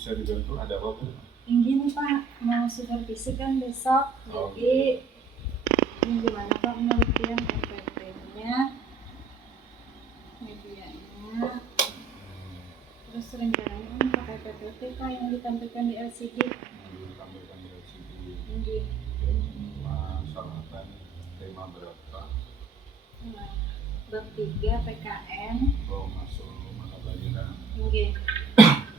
bisa dibantu? Ada apa Bu? Ingin Pak, mau supervisi kan besok, jadi ini gimana Pak penelitian RPP-nya, medianya, terus rencananya kan pakai PPT Pak yang ditampilkan di LCD. Ditampilkan di LCD. Ini masalahkan tema berapa? nah, bab 3 PKN. Oh, masuk mata pelajaran. Ini.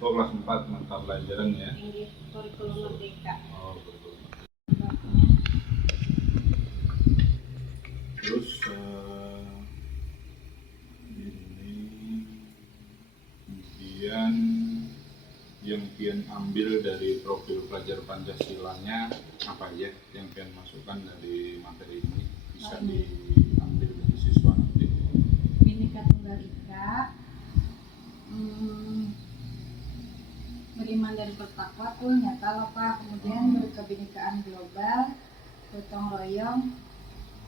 Oh, kelas 4 mata pelajaran ya. Ini kurikulum merdeka. Oh, betul. Babnya. Terus ini kemudian yang pian ambil dari profil pelajar Pancasilanya apa ya yang pian masukkan dari materi ini bisa diambil dari siswa nanti. Bhinneka Tunggal Ika, beriman dari bertakwa nyata loh Pak, kemudian berkebinekaan global, gotong royong,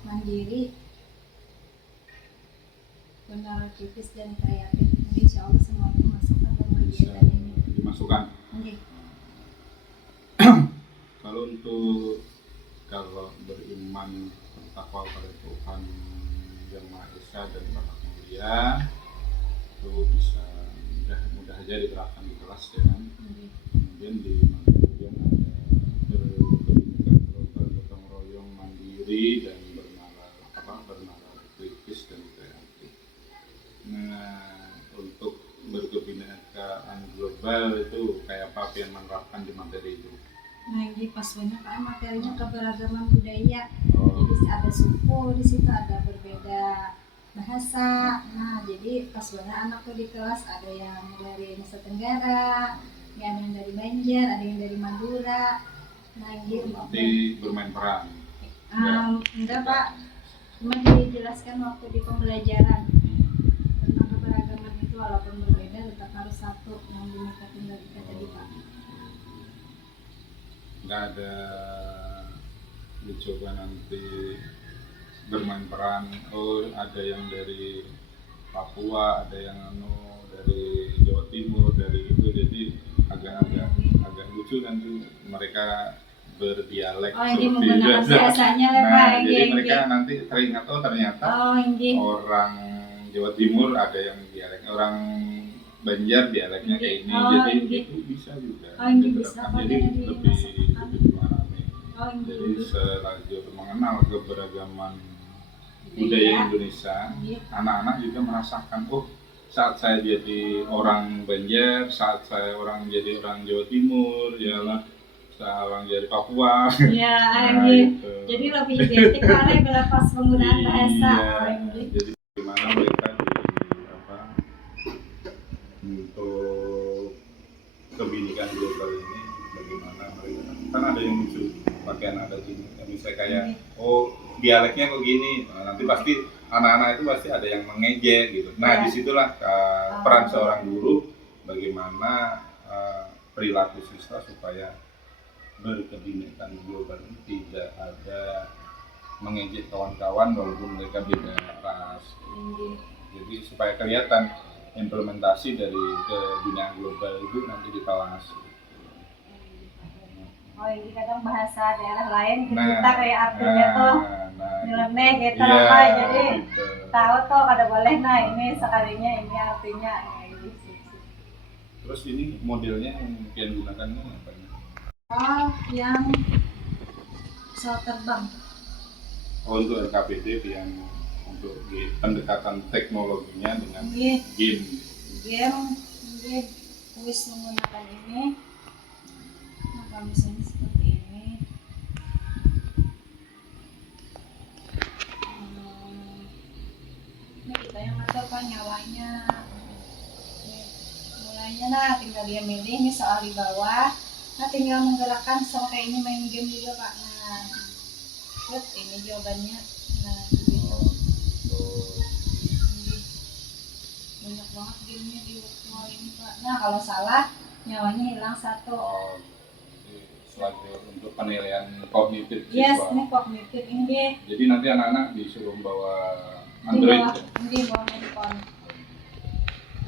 mandiri, benar-kritis dan kreatif. Jadi insya Allah semuanya masuk pada kegiatan ini. Dimasukkan. Okay. Kalau beriman bertakwa pada Tuhan yang Maha Esa dan Maha Mulia itu bisa mudah aja diterapkan di kelas ya kan. Kemudian di kemudian ada berkebinekaan global, gotong royong, mandiri dan bernalar kritis dan kreatif. Nah, untuk berkebinekaan global itu kayak apa yang menerapkan di materi itu? Nah, ini pas banyak Pak materinya keberagaman budaya. Jadi ada suku di situ, ada berbeda bahasa. Nah, jadi pas banget anak tuh di kelas ada yang dari Nusa Tenggara, ada yang dari Banjar, ada yang dari Madura. Nah, gitu. Nanti bermain peran. Enggak Pak, cuma dijelaskan waktu di pembelajaran tentang keberagaman itu walaupun berbeda tetap harus satu yang Bhinneka Tunggal Ika tadi Pak. Nggak ada dicoba nanti bermain peran. Oh, ada yang dari Papua, ada yang dari Jawa Timur, dari itu, jadi agak lucu nanti mereka berdialek ini menggunakan bahasanya lah Pak. Jadi mereka nanti teringat ternyata orang Jawa Timur ada yang dialek, orang Banjar dialeknya kayak ini, jadi itu bisa juga. Jadi lebih memahami. Jadi selagi mengenal keberagaman budaya Indonesia, anak-anak juga merasakan, oh saat saya jadi orang Banjar, saat saya jadi orang Jawa Timur, yalah saya orang dari Papua. Ya, gitu. Jadi lebih identik oleh pas penggunaan bahasa. Jadi gimana mereka untuk kebinekaan global ini, bagaimana mereka kan ada yang lucu pakaian adat ini, misalnya kayak oh dialeknya kok gini, nanti pasti anak-anak itu pasti ada yang mengejek gitu. Nah disitulah peran seorang guru bagaimana perilaku siswa supaya berkebinekaan global ini tidak ada mengejek kawan-kawan walaupun mereka beda ras. Jadi supaya kelihatan implementasi dari kebinekaan global itu nanti di kelas. Oh, ini kadang bahasa daerah lain kita kayak artinya tuh nyeleneh gitu loh Pak. Jadi gitu. Tahu tuh kada boleh ini sekalinya ini artinya gitu. Terus ini modelnya yang digunakan apa? Oh, yang pesawat terbang. Oh, untuk RKPD yang untuk pendekatan teknologinya dengan game. Kuis menggunakan ini. Nah, misalnya seperti ini. Ini kita yang ngatur Pak nyawanya. Mulainya tinggal dia milih ini soal di bawah. Nah, tinggal menggerakkan sampai ini main game juga Pak. Nah, ini jawabannya. Nah, gitu. Banyak banget gamenya di virtual ini Pak. Nah, kalau salah nyawanya hilang satu. Oh, selanjutnya untuk penilaian kognitif siswa. Yes, ini kognitif ini. Jadi nanti anak-anak disuruh bawa Android. Ini bawa handphone.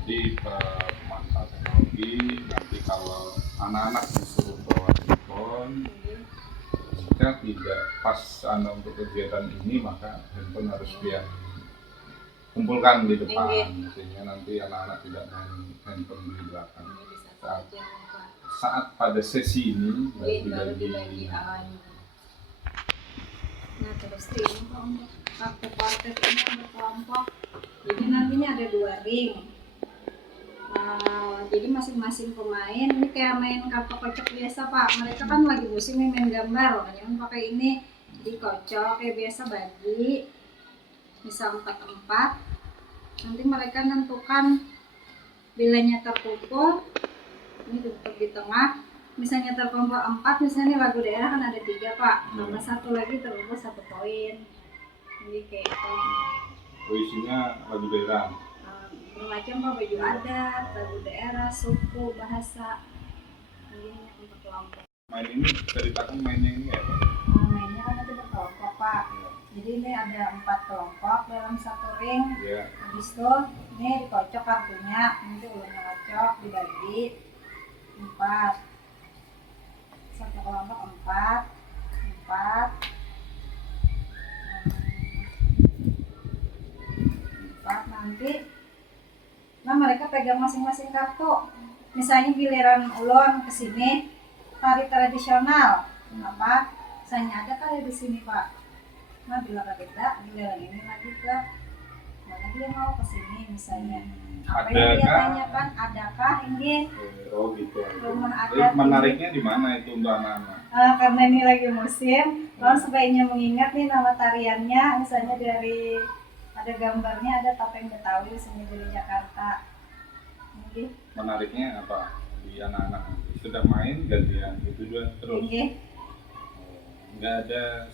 Jadi pemanfaatan teknologi lagi nanti kalau anak-anak disuruh bawa handphone, jika tidak pas untuk kegiatan ini maka handphone harus dia kumpulkan di depan, sehingga nanti anak-anak tidak main handphone di belakang. Saat pada sesi ini baru dibagi. Nah terus ini untuk partai ini berkelompok. Jadi nantinya ada 2 ring. Jadi masing-masing pemain ini kayak main kartu kocok biasa Pak. Mereka kan lagi musim main gambar, makanya pakai ini dikocok kayak biasa bagi. Misal 4-4. Nanti mereka nentukan bilanya terkumpul. Ini duduk di tengah. Misalnya terkumpul 4, misalnya lagu daerah kan ada 3 Pak. Tambah 1 lagi terkumpul 1 poin. Jadi kayak itu. Isinya lagu daerah. Bermacam Pak, baju adat, lagu daerah, suku, bahasa. Ini untuk kelompok. Main ini ceritakan mainnya ini ya Pak? Mainnya kan nanti berkelompok Pak. Jadi ini ada 4 kelompok dalam 1 ring. Habis itu ini dikocok kartunya, nanti ulangnya ngocok, dibagi 4. 1 kelompok 4. Nanti nah mereka pegang masing-masing kartu. Misalnya giliran ulun ke sini tari tradisional apa misalnya ada kali di sini Pak. Nah bila tidak giliran ini lagi ke mana dia mau ke sini misalnya. Apa yang dia tanyakan, adakah ini? Oh gitu. Menariknya di mana itu untuk anak-anak? Karena ini lagi musim, lalu sebaiknya mengingat nih nama tariannya, misalnya dari ada gambarnya, ada topeng Betawi, misalnya dari Jakarta. Ini. Menariknya apa? Di anak-anak sudah main gantian itu juga terus. Nggak ada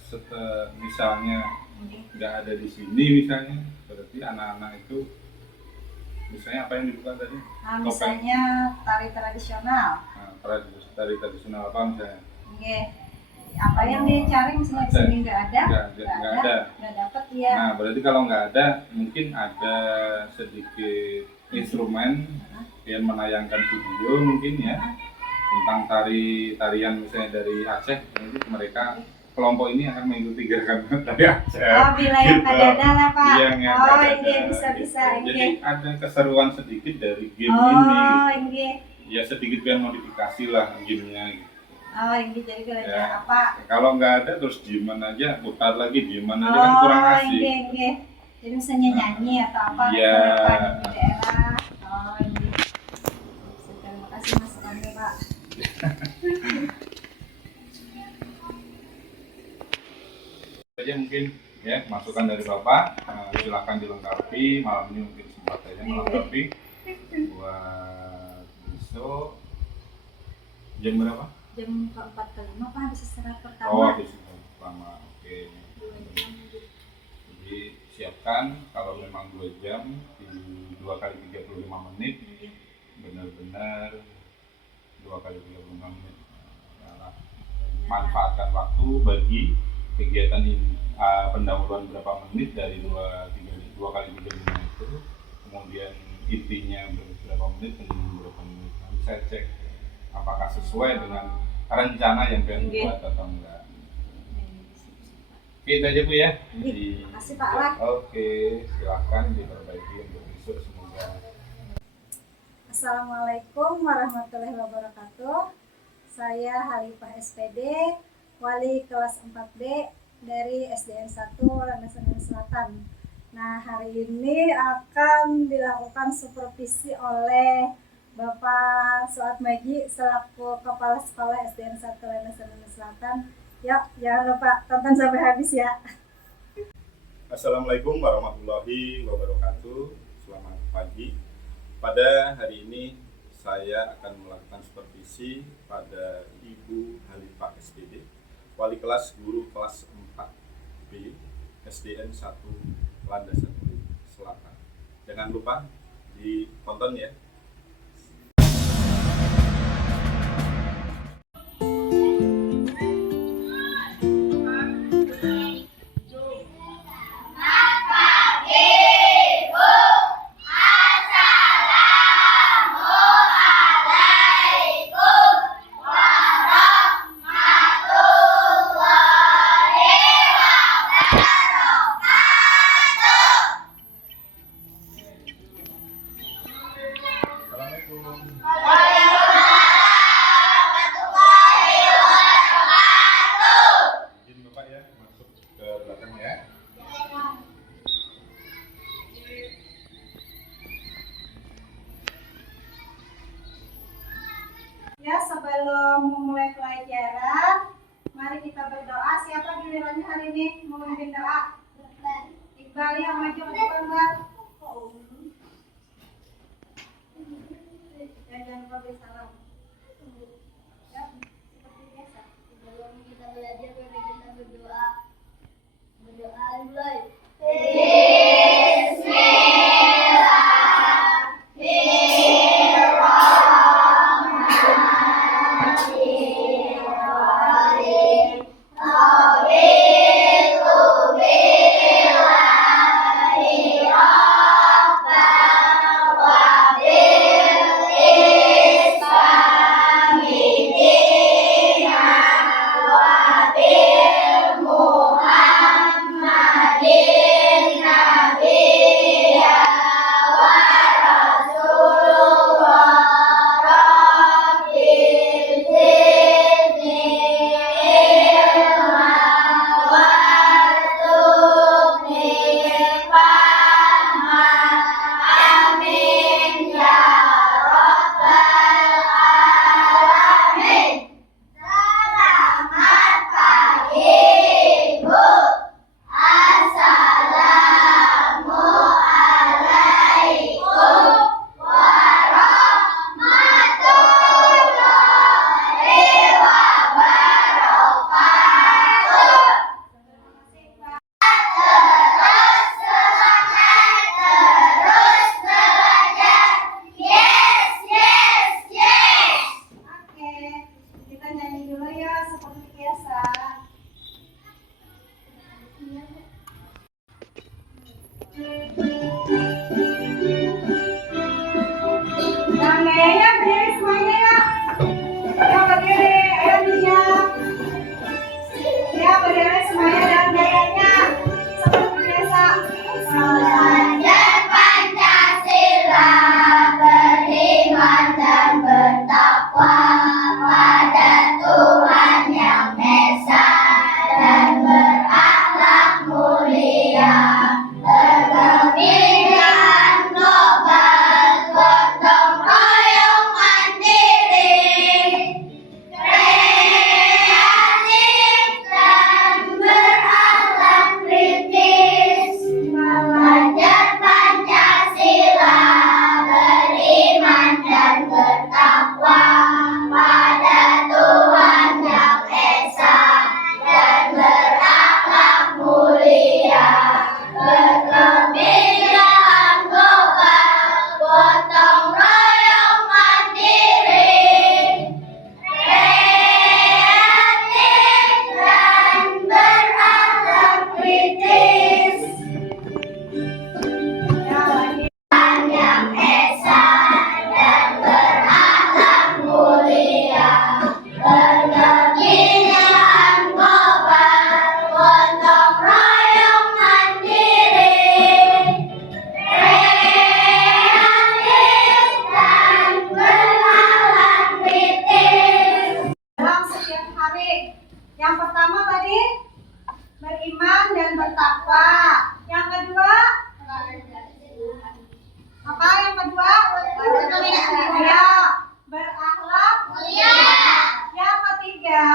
misalnya nggak ada di sini misalnya, berarti anak-anak itu misalnya apa yang dibuka tadi? Misalnya tari tradisional. Tari tradisional apa misalnya? Apa yang dicari misalnya di sini nggak ada, nggak dapat ya. Nah berarti kalau nggak ada, mungkin ada sedikit instrumen yang menayangkan video mungkin ya tentang tarian misalnya dari Aceh. Nanti mereka kelompok ini akan mengikuti gerakan tari Aceh. Bila yang ada lah Pak. Ini bisa. Jadi ada keseruan sedikit dari game ini. Ya sedikit biar modifikasi lah gamenya gitu. Ini jadi kira-kira apa? Kalau nggak ada terus dieman aja, putar lagi dieman aja kan kurang asik. Jadi misalnya nyanyi atau apa di daerah. Ini. Terima kasih masukannya Pak. Saja mungkin ya masukan dari Bapak. Silakan dilengkapi malam ini mungkin sempat saja melengkapi buat besok jam berapa? Jam 4 ke 5 Pak, habis istirahat pertama. Habis istirahat pertama, oke. Jadi siapkan kalau memang 2 jam di 2 kali 35 menit, benar-benar 2 kali 35 menit. Manfaatkan waktu bagi kegiatan ini, pendahuluan berapa menit dari 2 kali 35 itu, kemudian intinya berapa menit, kemudian berapa menit. Nanti saya cek apakah sesuai dengan rencana yang kalian buat atau enggak. Oke, itu aja Bu ya. Terima kasih Pak Lak. Oke, silahkan diperbaiki untuk besok semoga. Assalamualaikum warahmatullahi wabarakatuh. Saya Halifah SPD, wali kelas 4B dari SDN 1 Landasan Selatan. Nah, hari ini akan dilakukan supervisi oleh Bapak Suat Maji selaku Kepala Sekolah SDN 1 Landasan Selatan. Yuk, jangan lupa tonton sampai habis ya. Assalamualaikum warahmatullahi wabarakatuh. Selamat pagi. Pada hari ini saya akan melakukan supervisi pada Ibu Halifah SPD, wali kelas guru kelas 4B SDN 1 Landasan Selatan. Jangan lupa ditonton ya. sebelum memulai pelajaran, mari kita berdoa. Siapa gilirannya hari ini mau memimpin doa? Iqbal, yang maju ke depan, Bang. Jangan lupa bersalam. Ya, seperti biasa. Sebelum kita belajar, mari kita berdoa. Berdoa mulai. Yang pertama tadi beriman dan bertakwa. Yang kedua apa? Yang kedua ya, berakhlak mulia. Yang ketiga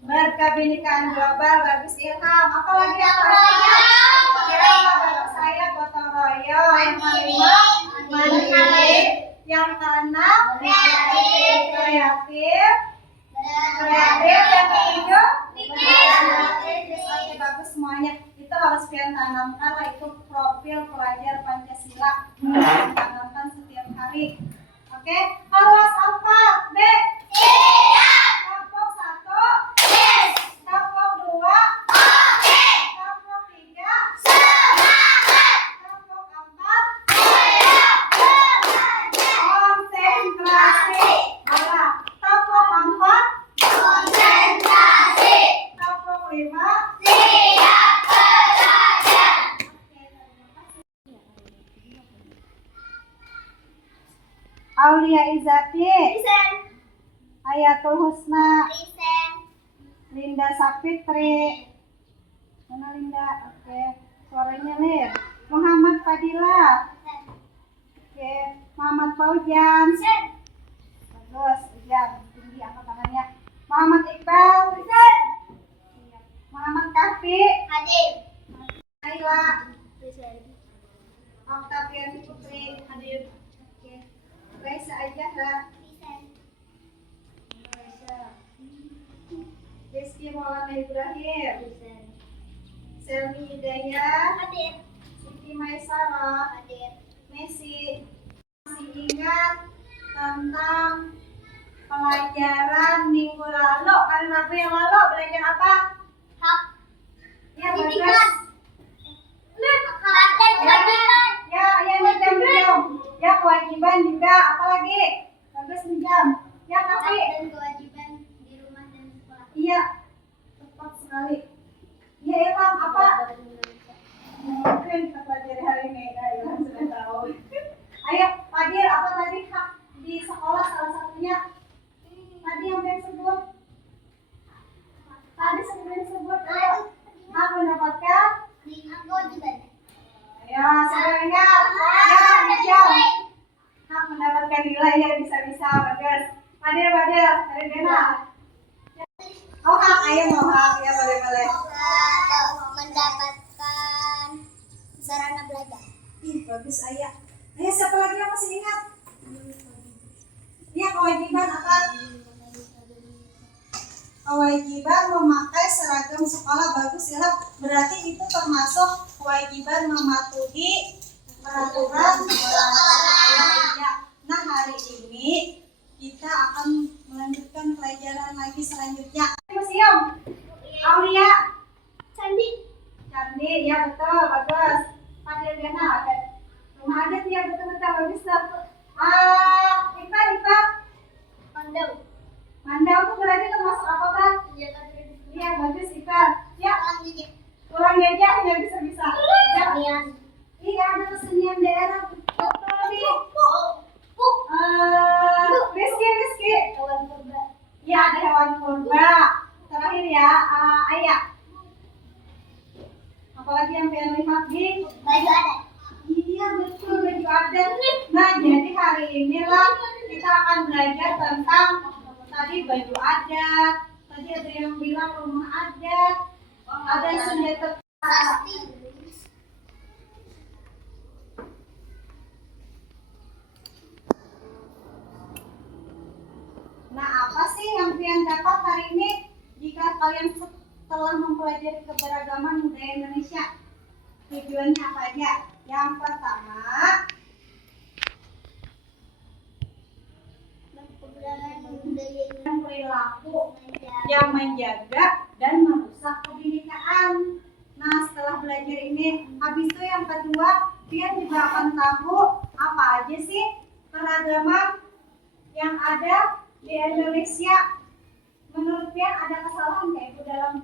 berkebinekaan global. Bagus Ilham. Apa lagi yang bagus saya gotong royong. Yang kelima mandiri. Yang keenam kreatif. Yang ketujuh oke, bagus semuanya. Itu harus kalian tanamkan lah, itu profil pelajar Pancasila yang tanamkan setiap hari. Oke, kelas 4 B. Kelompok 1 kelompok 2 kelompok 3 kelompok 4 konsentrasi. Bola. Kelompok 4 kelompok 5 Aulia Izati, Ayatul Husna, Linda Sapitri. Mana Linda? Oke, suaranya Lir. Muhammad Fadila. Oke, Muhammad Faujan. Bagus. Octavian Putri hadir. Oke. Raisa aja Kak. Raisa. Rizky Maulana Ibrahim. Selmi Hidayah. Hadir. Siti Maisara. Hadir. Messi. Masih ingat tentang pelajaran minggu lalu? Hari Rabu yang lalu belajar apa? Hak. Ya, bagus. Praktek kewajiban. Ya, diam. Ya, kewajiban juga. Apalagi? Bagus diam. Ya, Hak tapi dan kewajiban di rumah dan sekolah. iya, tepat sekali. Ya, Ilham, apa? Mungkin kita pelajari hari ini. Ya, Ilham sudah tahu. Ayo, Fadil, apa tadi hak di sekolah salah satunya? Tadi yang Ben sebut. Tadi sebelum sebut, ayo. Hak mendapatkan. Hak kewajiban. Ya, saya ingat. Ya, hijau. Hak mendapatkan nilai yang bisa-bisa. Bagus. Fadil, dari Dena. Oh, hak. Ayo, mau hak. Ya, boleh. Mendapatkan sarana belajar. Ih, bagus, ayah. Ayo, siapa lagi yang masih ingat? Ya, kewajiban apa? Kewajiban memakai seragam sekolah. Bagus ya, berarti itu termasuk kewajiban mematuhi peraturan sekolah. Nah, hari ini kita akan melanjutkan pelajaran lagi selanjutnya. Museum. Aulia. Candi. Candi, ya betul, bagus. Fadil Gana, ada rumah adat ya, betul bagus tuh. Ipa. Mandau tuh berarti termasuk apa, Bang? Iya, bagus, Ipa. Ya, kurang gajah ya bisa. Ya. Iya, ada kesenian daerah. Betul nih. Rizky. Ya, ada hewan purba. Terakhir ya, ayah. Apalagi yang pengen lihat di Baju adat. iya betul, baju adat. Nah, jadi hari ini lah kita akan belajar tentang tadi baju adat. Tadi ada yang bilang rumah adat. Ada senjata. Nah, apa sih yang kalian dapat hari ini jika kalian telah mempelajari keberagaman budaya Indonesia? Tujuannya apa aja? Yang pertama, perilaku yang menjaga dan merusak kebinekaan. Nah, setelah belajar ini, habis itu yang kedua, kalian juga akan tahu apa aja sih keragaman yang ada di Indonesia. Menurut kalian ada kesalahan nggak itu dalam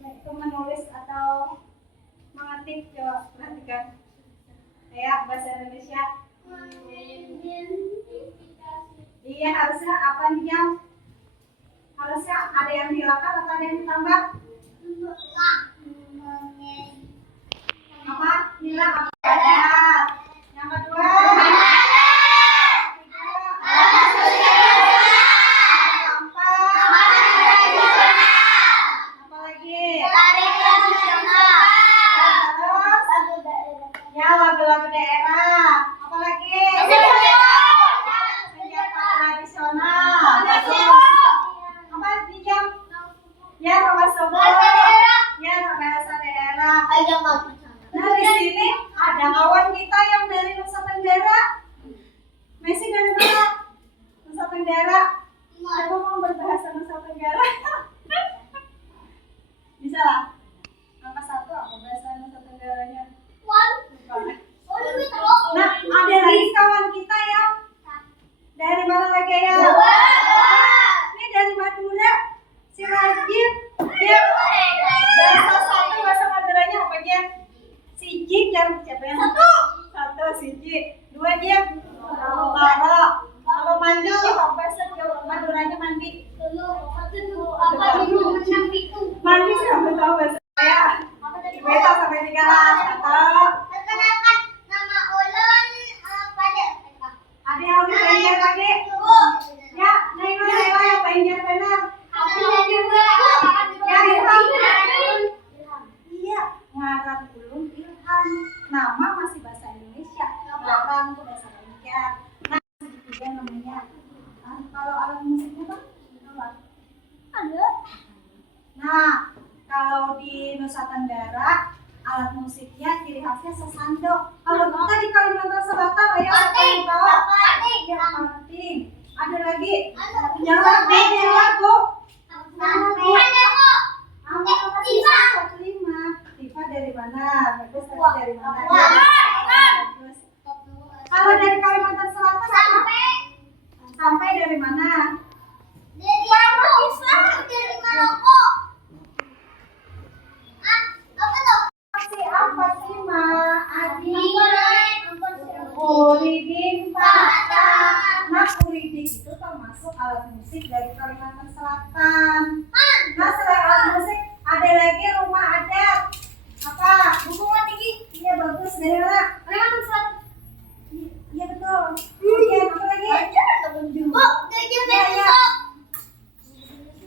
itu menulis atau mengetik? Coba perhatikan. Ya, bahasa Indonesia. Iya, harusnya apa nih Jam? Harusnya ada yang dihilangkan atau ada yang ditambah? Apa? Hilang apa? Ada. Yang kedua. Lagu daerah, apalagi senjata tradisional, apa di jam? Ya, nama sebut, ya bahasa daerah. Nah, di sini ada kawan kita yang dari Nusa Tenggara. Messi dari mana? Nusa Tenggara. Coba mau berbahasa Nusa Tenggara. Bisa lah. Angka 1 apa bahasa Nusa Tenggaranya? Nah, ada lagi kawan kita yang dari mana lagi ya? Ini dari Madura, si Rajib. Dia bahasa satu bahasa Maduranya apa aja? Siji yang siapa yang satu siji, dua dia kalau mandi apa bahasa Maduranya mandi? Mandi sampai tahu bahasa saya. Beta sampai 3 atau ada yang udah pengen lagi? Ya, Naila yang pengen benar. Ya, Ilham. Iya, ngarang belum Ilham. Nama masih bahasa Nah, kalau di Nusa Tenggara alat musiknya ciri khasnya sesando. Kalau kita di Kalimantan Selatan, ayo siapa yang tahu? Ya, penting. Ada lagi yang lagu. Tifa dari mana? Bagus dari mana? Bagus. Kalau dari Kalimantan Selatan sampai dari mana? Apa sih Ma? Adi. Kuriding patah. Nah, kuriding itu termasuk alat musik dari Kalimantan Selatan. Nah, selain alat musik ada lagi rumah adat. Apa? Hubungan tinggi. Iya bagus. Dari mana? Kalimantan Selatan. Iya betul. Iya, apa lagi? Ya.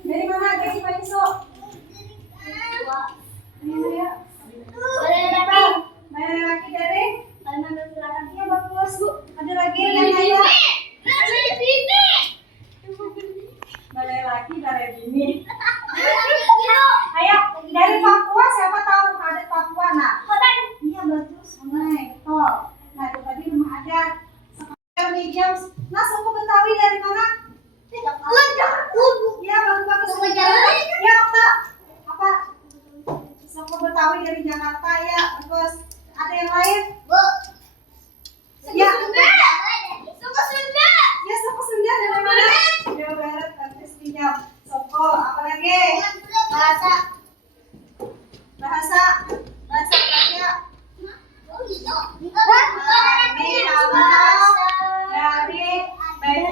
Dari mana aja sih Pak Iso? Ini ya. Bayar laki dari Kalimantan Selatan. Iya bagus. Ada lagi yang lain? Balai laki, balai bini. Ayo, dari Papua siapa tahu rumah adat Papua? Nah, iya bagus. Betul. Nah, itu tadi rumah adat. Sekarang nih James. Nah, suku Betawi dari mana? Iya bagus. Ya apa? Suku Betawi dari Jakarta ya bagus. Ada yang lain? Ya. Ya suku Sunda dari mana? Jawa Barat bagus pinjam. Suku apa lagi? Bahasa Kaya. Ini dari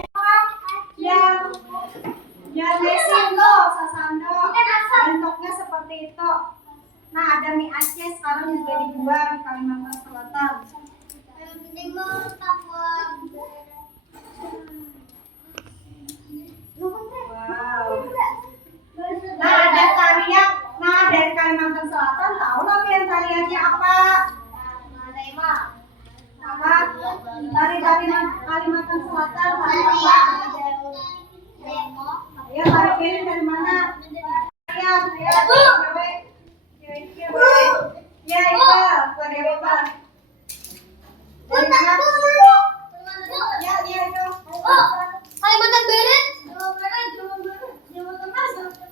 yang Mesindo, Sasando. Bentuknya seperti itu. Nah, ada mie Aceh sekarang juga dijual di Kalimantan Selatan. Wow. Nah, ada tarian. Nah, dari Kalimantan Selatan tahu lah yang tariannya apa? Apa? Tari-tarian Kalimantan Selatan apa? Ya, tari piring dari mana? Ya, itu, pada apa? Dari mana? Ya, itu. Kalimantan Barat.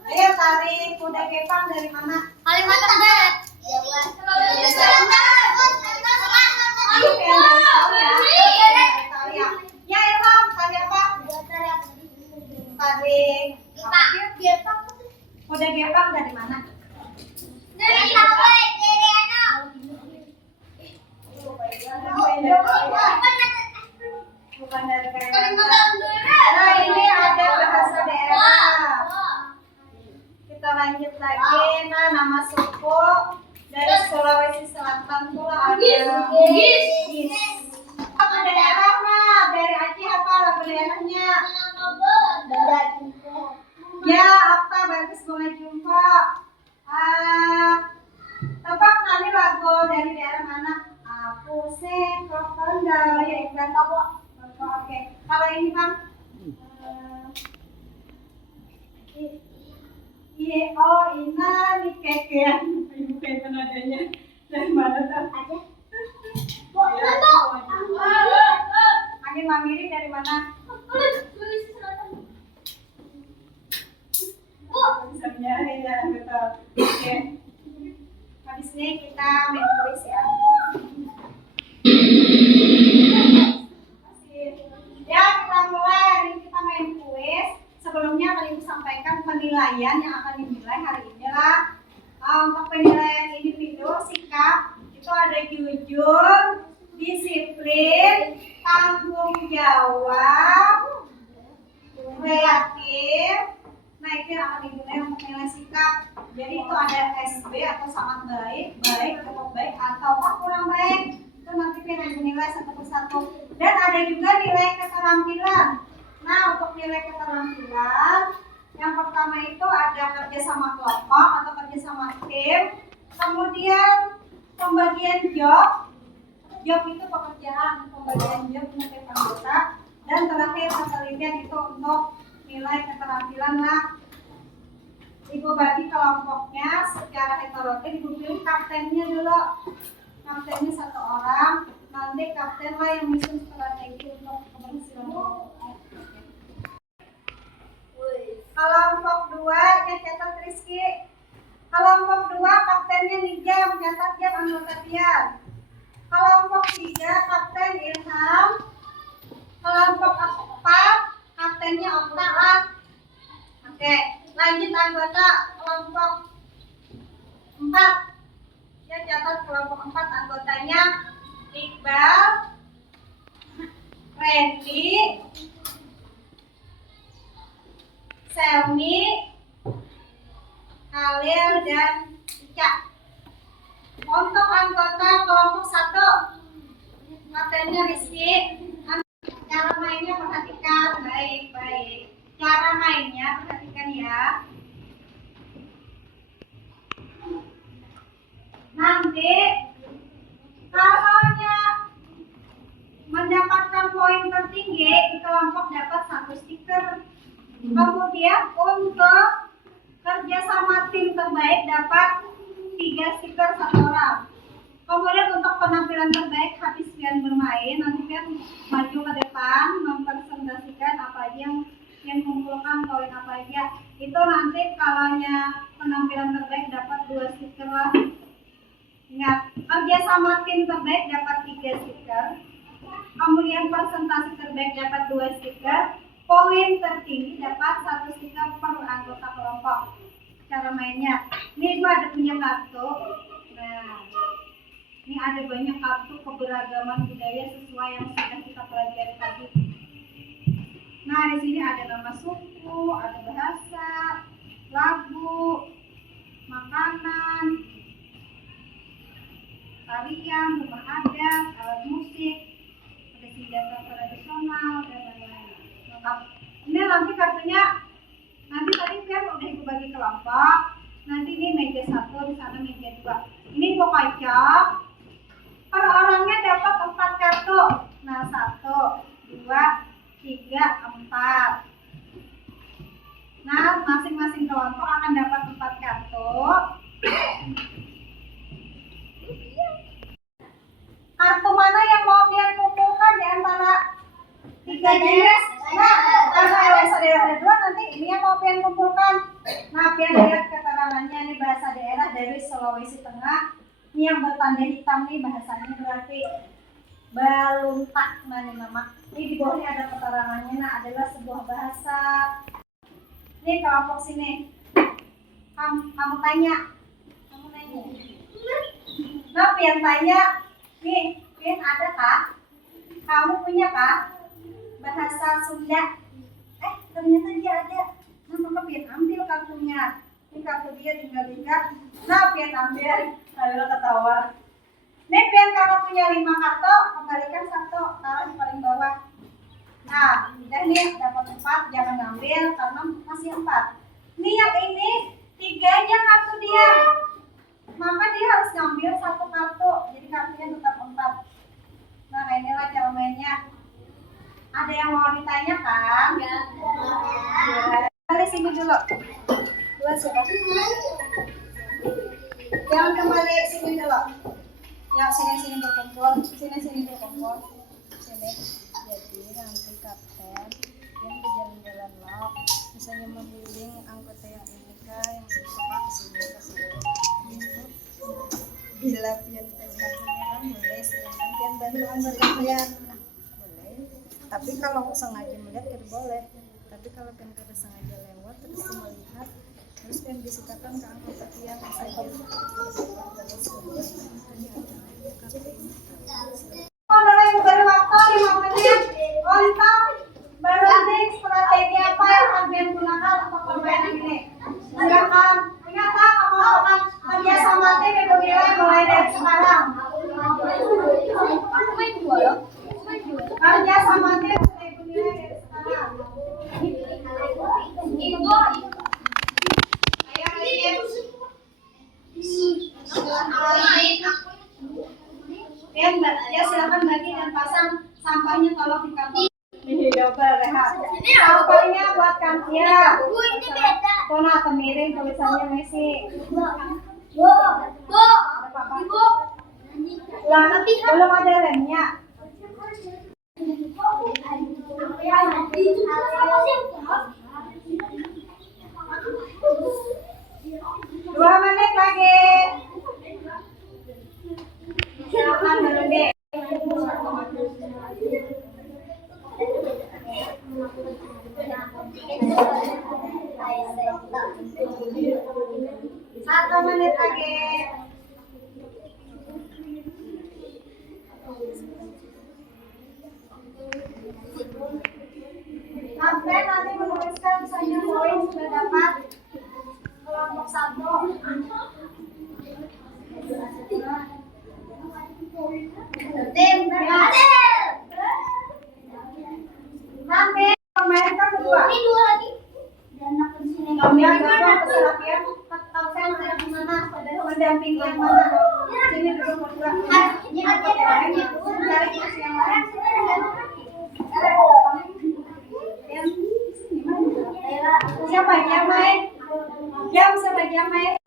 Ayo tari kuda kepang dari mana? Kalimantan Barat. Ayo yang tahu ya. Ya Ilham, tari apa? Tari kuda kepang dari mana? Bukan dari Kalimantan. Nah, ini ada bahasa daerah. Kita lanjut lagi. Nah, nama suku dari Sulawesi Selatan tuh ada Gis. Apa daerah mah? Dari Aceh apa lagu daerahnya? Ya, apa bagus bunga jumpa. Tebak nanti lagu dari daerah mana? Aku sekondal ya Iqbal. Oke. Kalau ini Bang? Ina nih kekean. Bukan penadanya. Dari mana tuh? Angin Mamiri dari mana? Bisa nyari ya, betul. Oke. Habis ini kita main kuis ya. Ya, kita mulai. Hari ini kita main kuis. Sebelumnya akan Ibu sampaikan penilaian yang akan dinilai hari ini lah. Untuk penilaian individu, sikap, itu ada jujur, disiplin, tanggung jawab, kreatif. Nah, itu yang akan dinilai untuk nilai sikap. Jadi itu ada SB atau sangat baik, baik, cukup baik, atau kurang baik. Itu nanti yang dinilai satu persatu. Dan ada juga nilai keterampilan. Nah, untuk nilai keterampilan, yang pertama itu ada kerja sama kelompok atau kerja sama tim. Kemudian pembagian job. Job itu pekerjaan, pembagian job untuk anggota. Dan terakhir ketelitian itu untuk nilai keterampilan lah. Ibu bagi kelompoknya secara heterogen. Ibu pilih kaptennya dulu. Kaptennya 1 orang. Nanti kapten lah yang menyusun strategi untuk keberhasilan kelompoknya. Kelompok 2 ya catat Rizky. Kelompok 2 kaptennya Nijam, catat Jam anggota Pian. Kelompok 3 kapten Ilham. Kelompok 4 kaptennya Okta. Oke, lanjut anggota kelompok 4. Ya catat kelompok 4 anggotanya Iqbal, Randy, Selmi, Khalil, dan Ica. Untuk anggota kelompok 1 kaptennya Rizky. Cara mainnya perhatikan baik-baik. Cara mainnya perhatikan ya. Nanti kalau mendapatkan poin tertinggi di kelompok dapat 1 stiker. Kemudian untuk kerjasama tim terbaik dapat 3 stiker 1 orang. Kemudian untuk penampilan terbaik habis Pian bermain, nanti Pian maju ke depan mempresentasikan apa aja yang mengumpulkan poin apa aja. Itu nanti kalanya penampilan terbaik dapat 2 stiker lah. Ingat, kerjasama tim terbaik dapat 3 stiker. Kemudian presentasi terbaik dapat 2 stiker. Poin tertinggi dapat 1 stiker per anggota kelompok. Cara mainnya, ini gua ada punya kartu. Nah, ini ada banyak kartu keberagaman budaya sesuai yang sudah kita pelajari tadi. Nah, di sini ada nama suku, ada bahasa, lagu, makanan, tarian, rumah adat, alat musik, ada senjata tradisional, dan lain-lain. Lengkap. Ini nanti kartunya, nanti tadi Pian udah ibu bagi kelompok. Nanti ini meja 1, di sana meja 2. Ini ibu kaca. Per orangnya dapat 4 kartu. Nah, 1, 2, 3, 4. Nah, masing-masing kelompok akan dapat 4 kartu. Kartu mana yang mau Pian kumpulkan di antara 3 jenis? Nah, karena bahasa daerah ada 2, nanti ini yang mau Pian kumpulkan. Nah, Pian lihat keterangannya, ini bahasa daerah dari Sulawesi Tengah. Ini yang bertanda hitam nih bahasanya berarti Baluntak nama. Ini di bawahnya ada keterangannya. Nah, adalah sebuah bahasa. Ini kelompok sini. Kamu tanya. Nah, Pian tanya. Nih, Pian ada kah? Kamu punya kah? Bahasa Sunda. Ternyata dia ada. Nah, maka Pian ambil kartunya. Ini kartu dia tinggal lihat. Nah, Pian ambil. Lalu ketawa. Nih, Pian kalau punya 5 kartu, kembalikan 1, taruh di paling bawah. Nah, udah nih dapat 4, jangan ngambil karena masih 4. Nih yang ini 3 aja kartu dia. Maka dia harus ngambil 1 kartu. Jadi kartunya tetap 4. Nah, inilah cara mainnya. Ada yang mau ditanyakan? Ya. Kembali sini dulu. Dua siapa? Jangan kembali sini dulu. Ya, sini berkumpul. Sini berkumpul. Sini. Jadi nanti kapten yang di jalan-jalan lap, misalnya membimbing anggota yang ini kah, yang suka kesini. Bila Pian terlihat menyerang, boleh silahkan Pian bantu anggota Pian. Boleh. Tapi kalau sengaja melihat tidak boleh. Tapi kalau Pian tidak sengaja lewat terus melihat, terus Pian disitakan ke anggota Pian saja. Adalah yang beri waktu 5 menit untuk berunding strategi apa yang akan Pian gunakan untuk permainan ini. Silakan. Ingat kamu akan kerjasama tim Ibu nilai mulai dari sekarang. Kerjasama tim Ibu nilai dari sekarang. Ya silakan bagi dan pasang sampahnya, tolong di kantong. Ini double rehat. Sampahnya buat Kantia. Bu, ini beda. Kona atau miring tulisannya Messi. Bu. Ada apa? Ibu. Lah, belum ada remnya. Dua menit lagi. Silakan dulu deh. Satu menit lagi. Sampai nanti menuliskan misalnya poin sudah dapat kelompok 1. Tim berhasil. Nanti pemain kan kedua. Ini 2 lagi. Dan aku di sini. Ya, kedua kesalahan. Kapten yang mana? Mendampingi yang mana? Sini dulu berdua. Ini cari kursi yang lain. Siapa yang main? Jam siapa yang main?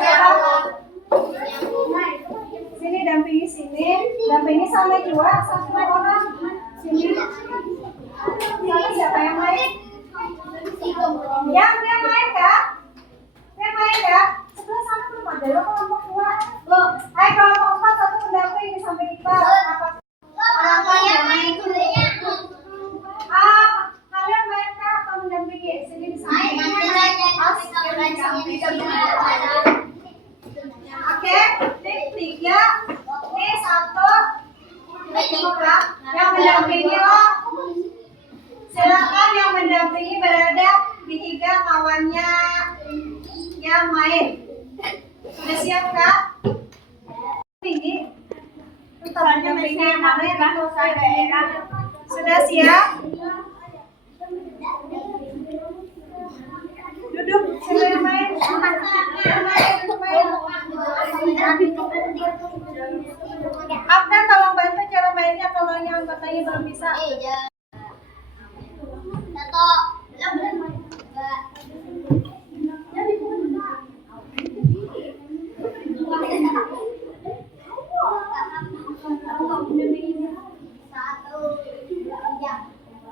Sini dampingi sini, dampingi sama juga satu orang. Sini. Siapa yang main? Yang dia main kak? Dia main kak? Sebelah sana belum ada lo kelompok 2. Hai kelompok 4 satu pendamping di samping kita. Apa yang main dulunya? Kalian main kak atau mendampingi? Sini di samping. Oke, ini 3, ini 1. Yang mendampingi lo. Silakan yang mendampingi berada di 3 kawannya yang main. Sudah siap kak? Tinggi. Tetap mendampingi yang mana yang itu saya. Sudah siap? Duduk, siapa yang main? Kapten tolong bantu cara mainnya kalau yang anggotanya belum bisa. Satu.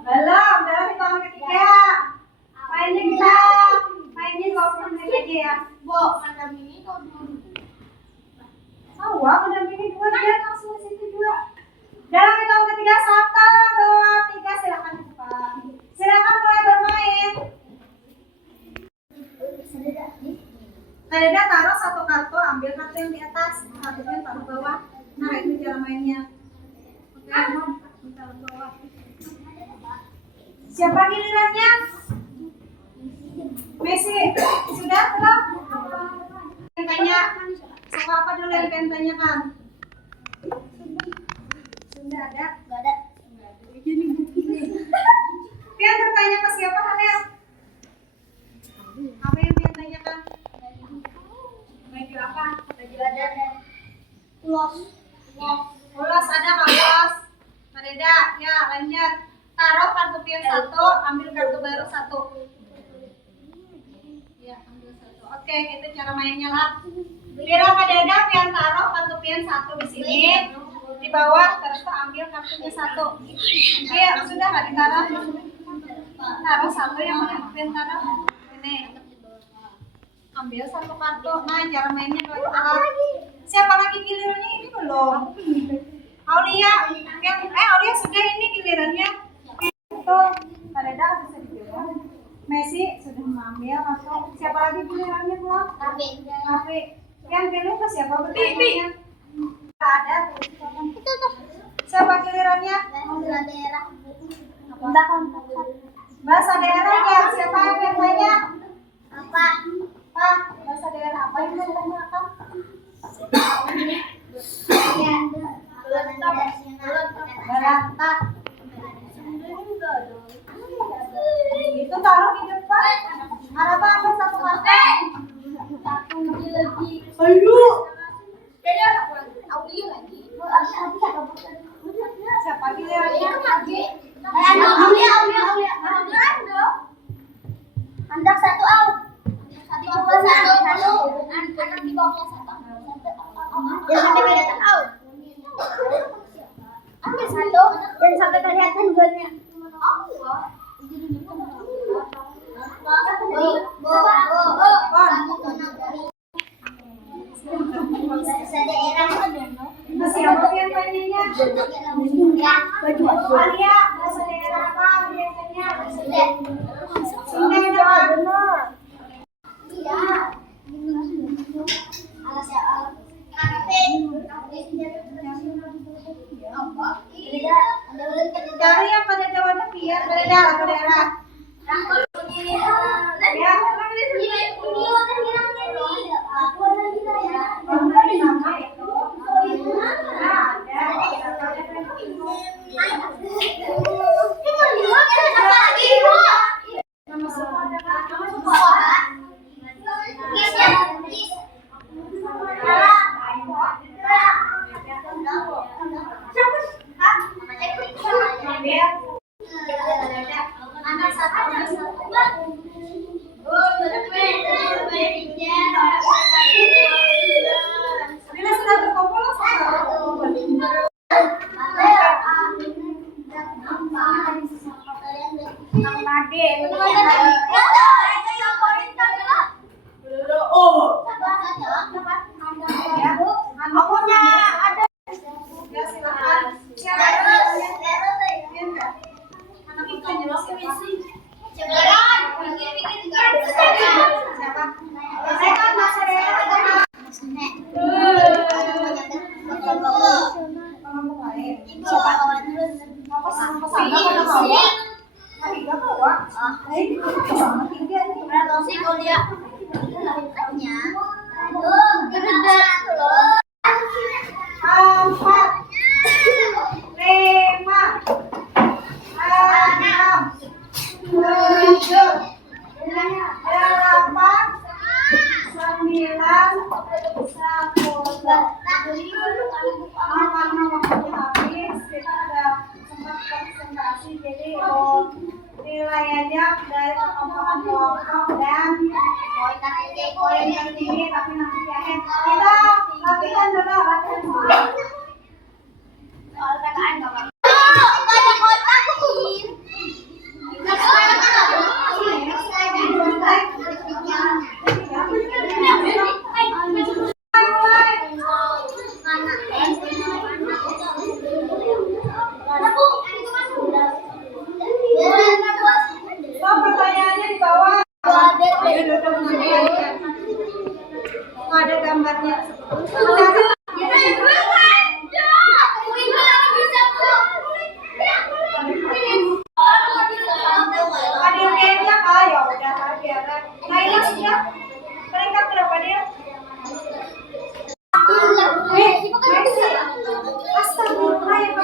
Belum, dalam hitungan ketiga. Mainnya 20 menit lagi ya. Awak mendampingi 2 dia langsung ke situ juga. Dalam hitungan ketiga 1, 2, 3 silakan buka. Silakan mulai bermain. Kalian taruh 1 kartu, ambil kartu yang di atas, kartunya taruh bawah. Nah itu cara mainnya. Oke, taruh bawah. Siapa gilirannya? Messi, sudah belum? Tanya, siapa apa dulu yang pengen tanyakan? Sudah ada? Gak ada. Pian bertanya ke siapa kalian? Apa yang Pian tanyakan? Baju apa? Baju ada dan ulos. Ulos ada Kak Ulos. Marida, ya lanjut. Taruh kartu Pian 1, ambil kartu baru 1. Ya, ambil 1. Oke, itu cara mainnya lah. Bilang Kak Dada, Pian taruh kartu Pian 1 di sini. Di bawah terus ambil kartunya 1. Iya, sudah nggak ditaruh. Taruh 1 yang mana Pian taruh. Ini. Ambil 1 kartu. Nah, cara mainnya kalau kita siapa lagi gilirannya ini belum? Aulia, Aulia sudah ini gilirannya. Itu Kareda bisa dibilang. Messi sudah mengambil masuk. Siapa lagi gilirannya belum? Kafe. Yang pilih ke siapa bertanya? Ada. Itu tuh. Siapa gilirannya? Bahasa daerah. Bahasa daerahnya. Siapa yang bertanya? Apa? Pak, bahasa daerah apa yang bertanya? Ya. Berantak. Itu taruh di depan. Harap ambil 1 kartu. Ayo. Siapa gilirannya? Andak 1 au. anak di bawah satu. Yang sampai kelihatan out. Ambil satu, yang sampai kelihatan golnya. Masih apa yang tanyanya? Baju Alia, bahasa daerah apa biasanya? Sunda benar. Iya. Alas ya, alas. Kafe. Cari yang pada warna biar daerah. Bila sudah berkumpul, ya silakan. Anak ikannya siapa? Siapa? Saya kan masa daerah. Nilainya dari perkembangan kelompok dan poin yang tinggi tapi nanti di akhir kita latihan dulu latihan soal PKN nggak apa-apa. Pertanyaannya di bawah. Ada gambarnya. Ada yang kayaknya ya udah biar. Nailah sudah. Peringkat berapa dia? Astagfirullah ya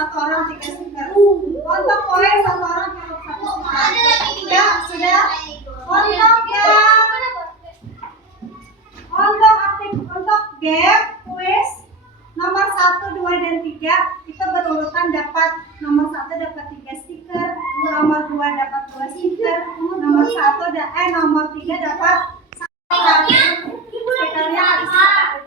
satu orang 3 stiker. Untuk poin satu orang cukup 1 stiker. Ya sudah. Untuk game quiz nomor 1, 2 dan 3 kita berurutan dapat nomor 1 dapat 3 stiker, nomor 2 dapat 2 stiker, nomor 3 dapat 1 stikernya istirahat.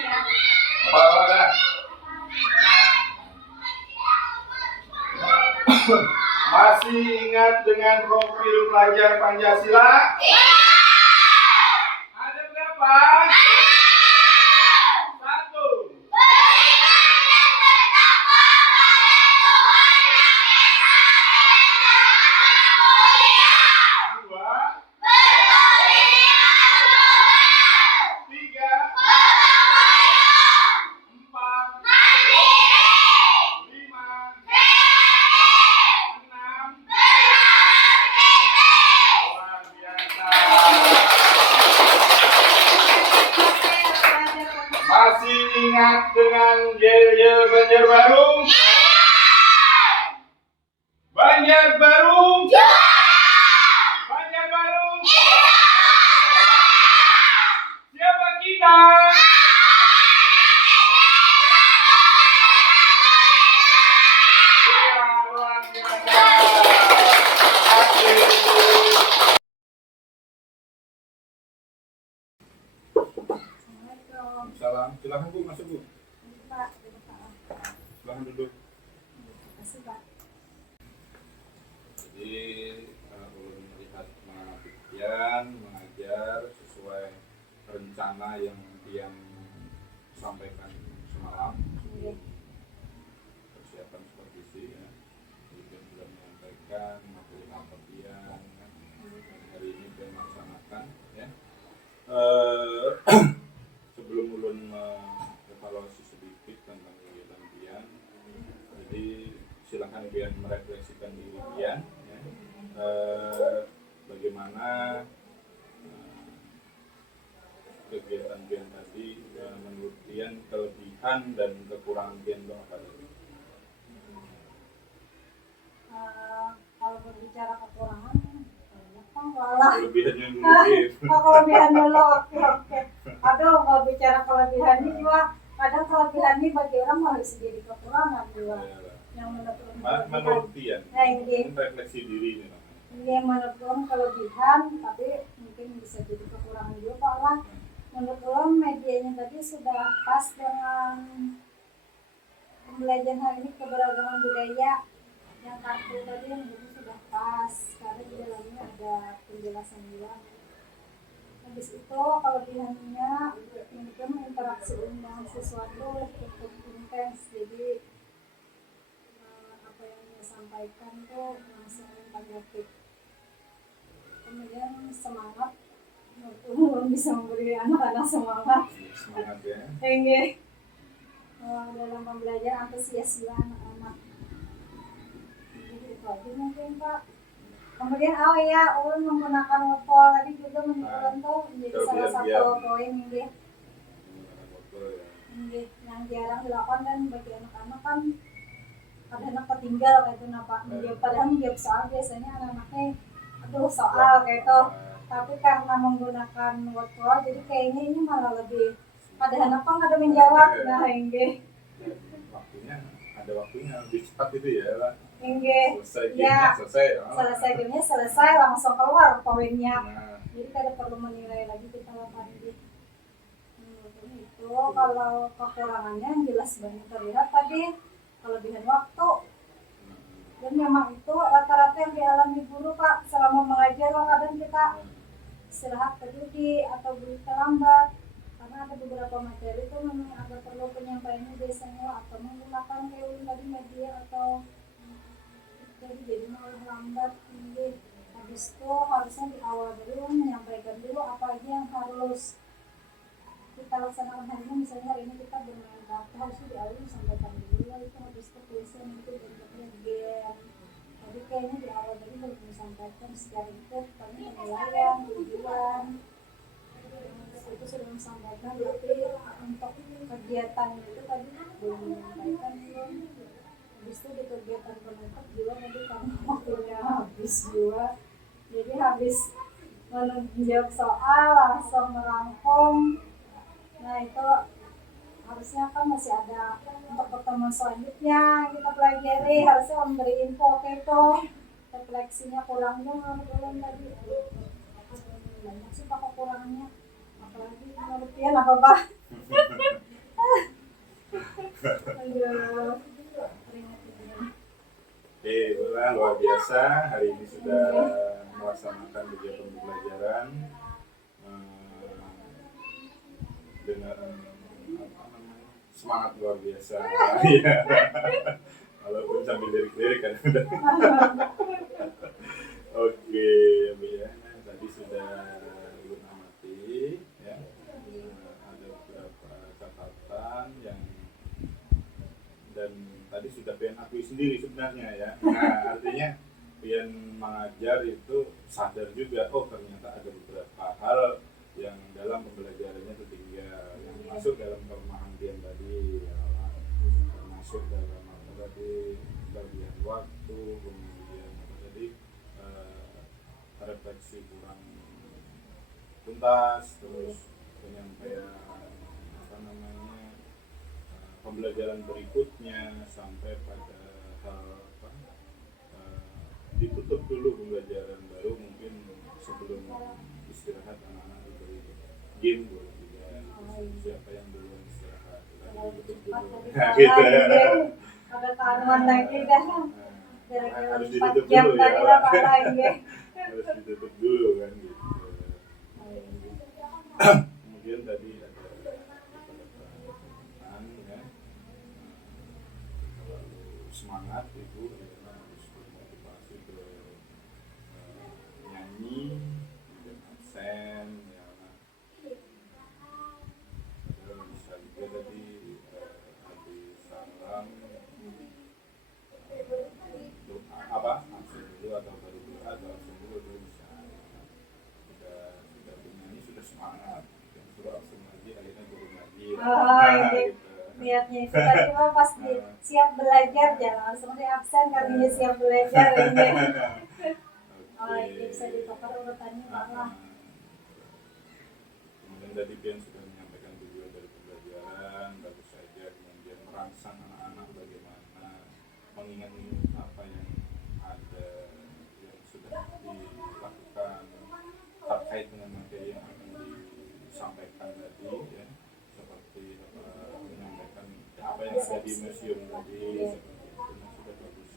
Apa dah? Masih ingat dengan profil pelajar Pancasila? Ada berapa? Satu. Dua. Tiga. Empat. Lima. Enam. Luar biasa. Masih ingat dengan yel-yel Banjarbaru? Banjarbaru. Banjarbaru. Siapa kita? Iya, luar biasa. Terima kasih. Assalamualaikum. Salam. Silakan Bu, masuk Bu. Pak, duduk, Pak. Silakan duduk. Terima kasih, Pak. Jadi ulun melihat Pian mengajar sesuai rencana yang Pian sampaikan semalam Iya. persiapan supervisi ya. Jadi Pian sudah menyampaikan materi apa Pian ya. Dan hari ini Pian melaksanakan ya. Sebelum ulun evaluasi sedikit tentang kegiatan Pian, jadi silakan Pian merefleksikan diri Pian ya. Bagaimana kegiatan Pian tadi menurut Pian kelebihan dan kekurangan Pian itu apa tadi? Kalau berbicara kekurangan, banyak kan malah. Kelebihannya menurut Kalau kelebihan dulu, oke. Aduh, kalau bicara kelebihannya juga, kadang kelebihannya bagi orang malah bisa jadi kekurangan juga. Yang menurut Pian, Nah, ini refleksi diri ini. yang menurut orang kelebihan, tapi mungkin bisa jadi kekurangan juga. Kalau menurut orang medianya tadi sudah pas dengan pembelajaran hari ini keberagaman budaya. Yang kartu tadi yang itu sudah pas, karena di dalamnya ada penjelasan juga. Habis itu kelebihannya mungkin interaksi dengan sesuatu cukup intens, jadi apa yang dia sampaikan tuh langsung impaktif. Kemudian semangat, belum bisa memberi anak-anak semangat. Semangat ya. Enggak. Dalam pembelajaran antusias juga anak-anak. Jadi itu aja mungkin Pak. Kemudian ulun menggunakan wopol tadi juga menurut tuh menjadi salah satu poin ini. Yang jarang dilakukan dan bagi anak-anak kan ada anak ketinggal kayak itu napa padahal menjawab soal biasanya anak-anaknya aduh soal kayak itu, tapi karena menggunakan wopol jadi kayaknya ini malah lebih ada anak kan ada menjawab. Nah enggak ada waktunya lebih cepat itu ya Pak. Enggak. Selesai gamenya selesai langsung keluar poinnya. Jadi tidak perlu menilai lagi kita lakukan ini. Itu kalau kekurangannya yang jelas banyak terlihat tadi kelebihan waktu. Dan memang itu rata-rata yang dialami guru Pak selama mengajar. Kadang kita istirahat pagi atau beri terlambat karena ada beberapa materi itu memang agak perlu penyampaiannya biasanya atau menggunakan kayak tadi media atau jadi malah lambat. Jadi habis itu harusnya di awal dulu menyampaikan dulu apa aja yang harus kita laksanakan hari ini. Misalnya hari ini kita bermain kartu, harusnya di awal disampaikan dulu lah itu. Habis itu tulisan itu bentuknya game. Jadi kayaknya di awal dulu belum disampaikan secara itu tadi penilaian, tujuan itu sudah disampaikan, tapi untuk kegiatan itu tadi belum disampaikan. Habis itu di kegiatan penutup juga tadi karena waktunya habis juga, jadi habis menjawab soal langsung merangkum. Nah itu harusnya kan masih ada untuk pertemuan selanjutnya kita pelajari, harusnya memberi info kayak itu refleksinya kurangnya menurut tadi banyak sih Pak kekurangannya, apalagi menurut dia apa Aduh. Keringat itu. Oke, itulah luar biasa. Hari ini sudah melaksanakan kegiatan pembelajaran dengan apa namanya, semangat luar biasa. Iya. Walaupun sambil lirik-lirik kan. Oke, ya. Tadi sudah Ibu amati, ya. Ada beberapa catatan yang dan tadi sudah Pian akui sendiri sebenarnya ya. Nah, artinya Pian mengajar itu sadar juga, oh ternyata ada beberapa hal yang dalam pembelajarannya tertinggal, yang masuk dalam kelemahan Pian tadi, ya, termasuk dalam apa tadi bagian waktu, kemudian apa tadi refleksi kurang tuntas, terus penyampaian apa namanya pembelajaran berikutnya sampai pada hal apa ditutup dulu pembelajaran baru mungkin sebelum istirahat anak-anak diberi game boleh juga siapa yang duluan istirahat ditutup dulu nah, gitu. Ada taruhan lagi dah. Harus 4 ditutup jam dulu tadi ya lah Pak lagi. harus ditutup dulu kan gitu. Kemudian tadi ada ya terlalu semangat ibu ya, harus bermotivasi ke nyanyi dan absen ya bisa juga tadi habis salam doa apa absen dulu atau baru doa atau absen dulu bisa sudah bernyanyi sudah semangat dan sudah absen lagi akhirnya turun lagi gitu. Niatnya itu tadi mah pas siap belajar jangan langsung di absen kalinya siap belajar ini. Oh ini bisa ditukar urutannya malah. Kemudian tadi Pian sudah menyampaikan tujuan dari pembelajaran, bagus saja kemudian merangsang anak-anak bagaimana mengingat apa yang ada yang sudah dilakukan terkait dengan materi yang akan disampaikan tadi ya seperti menyampaikan apa yang ada di museum tadi seperti itu sudah bagus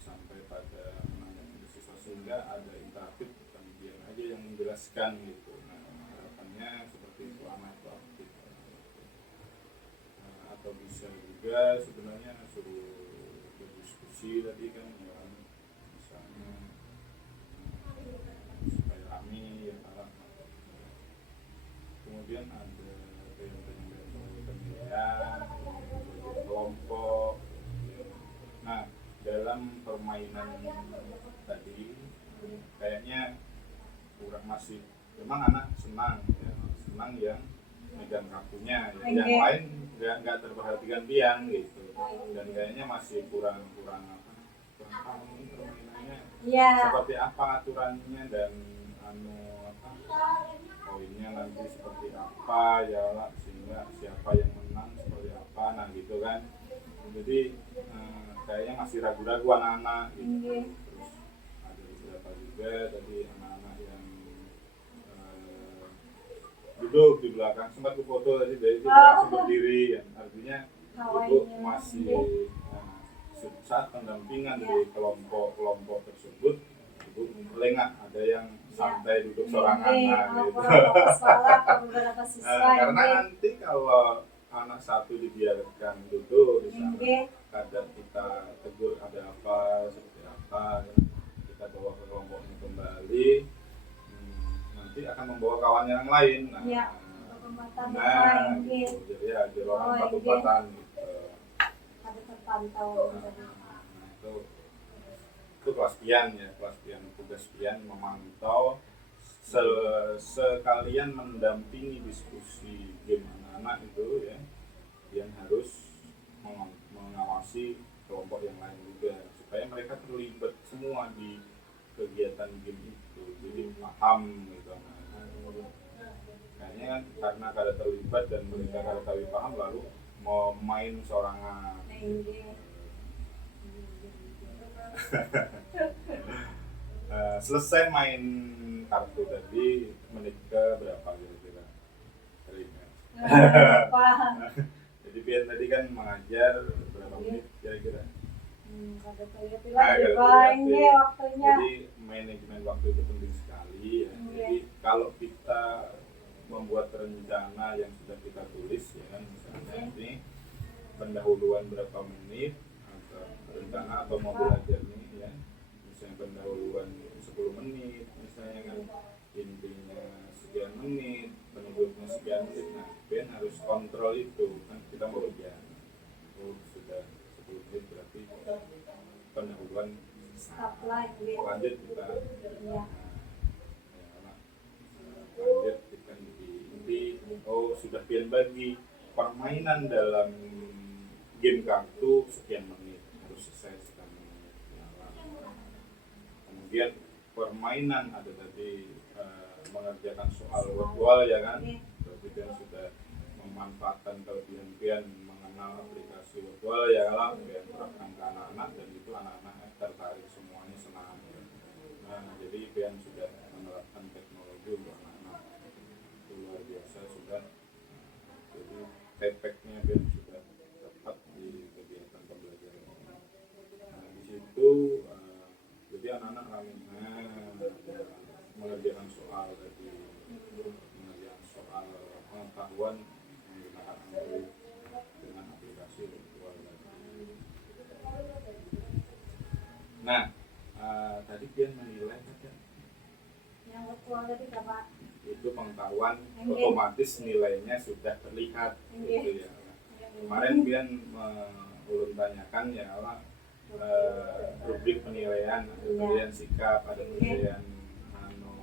sampai pada menanyakan siswa sehingga ada interaktif bukan dia aja yang menjelaskan gitu. Nah harapannya seperti itu anak itu aktif atau bisa juga sebenarnya suruh berdiskusi tadi kan ya misalnya supaya rame ya alat. Kemudian ada penilaian kelompok. Nah dalam permainan tadi kayaknya kurang masih memang anak senang yang megang kartunya ya. Yang lain nggak terperhatikan Pian gitu dan kayaknya masih kurang paham permainannya seperti apa aturannya dan poinnya nanti seperti apa ya lah sehingga siapa yang menang seperti apa nah gitu kan jadi kayaknya masih ragu-ragu anak-anak gitu. Terus ada beberapa juga tadi anak-anak yang duduk di belakang sempat ku foto tadi dari langsung berdiri ya. Artinya ibu masih saat pendampingan di kelompok tersebut ibu lengah ada yang santai duduk sorangan gitu. Karena nanti kalau anak satu dibiarkan duduk di sana kadang kita tegur ada apa seperti apa kita bawa ke kelompoknya kembali nanti akan membawa kawan yang lain gitu. Jadi ya jadi orang empat-empatan gitu ada terpantau itu kelas Pian ya kelas Pian tugas Pian memantau sekalian mendampingi diskusi game anak-anak itu ya yang harus mengawasi kelompok yang lain juga supaya mereka terlibat semua di kegiatan game itu jadi paham gitu kayaknya kan karena kada terlibat dan mereka kada tahu paham lalu mau main sorangan selesai main kartu tadi menit ke berapa kira-kira hari ini Apa? Jadi Pian tadi kan mengajar berapa menit kira-kira? Kada tahu ya Ah, pila kada tahu depan ya. deh waktunya. Jadi manajemen waktu itu penting sekali ya. Iya. Jadi kalau kita membuat rencana yang sudah kita tulis ya kan, misalnya Iya. ini pendahuluan berapa menit atau rencana atau mau belajar nih ya, misalnya pendahuluan 10 menit misalnya kan, intinya sekian menit, penutupnya sekian menit. Nah, Ben harus kontrol itu kan, kita mau ujian sudah 10 menit berarti pendahuluan Stop line gitu. lanjut kita Iya. lanjut kita inti sudah pian bagi permainan dalam game kartu sekian menit harus selesai sekian menit. Kemudian permainan ada tadi mengerjakan soal wordwall ya kan, berarti kan sudah memanfaatkan kelebihan pian mengenal aplikasi wordwall ya lah, pian terapkan ke anak-anak dan itu anak-anak tertarik semuanya senang. Nah, jadi pian sudah menerapkan teknologi untuk anak-anak itu luar biasa sudah. Jadi efeknya pian sudah tepat di kegiatan pembelajaran ini. Nah, di situ jadi anak-anak mengerjakan soal tadi, mengerjakan soal pengetahuan menggunakan Android dengan aplikasi virtual. Nah, tadi dia menilai kan Yang virtual tadi apa? itu pengetahuan Oke. otomatis nilainya sudah terlihat gitu ya. Kemarin Bian ulun tanyakan ya Allah, rubrik penilaian, ada penilaian sikap, ada penilaian